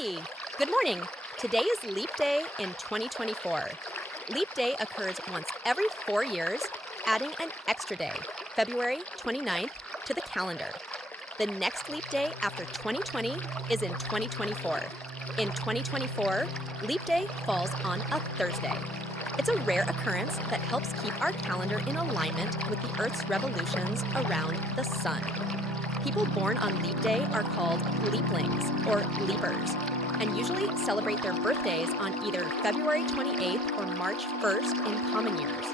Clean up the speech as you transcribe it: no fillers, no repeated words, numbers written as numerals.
Hey, good morning. Today is Leap Day in 2024. Leap Day occurs once every 4 years, adding an extra day, February 29th, to the calendar. The next Leap Day after 2020 is in 2024. In 2024, Leap Day falls on a Thursday. It's a rare occurrence that helps keep our calendar in alignment with the Earth's revolutions around the sun. People born on Leap Day are called leaplings or leapers, and usually celebrate their birthdays on either February 28th or March 1st in common years.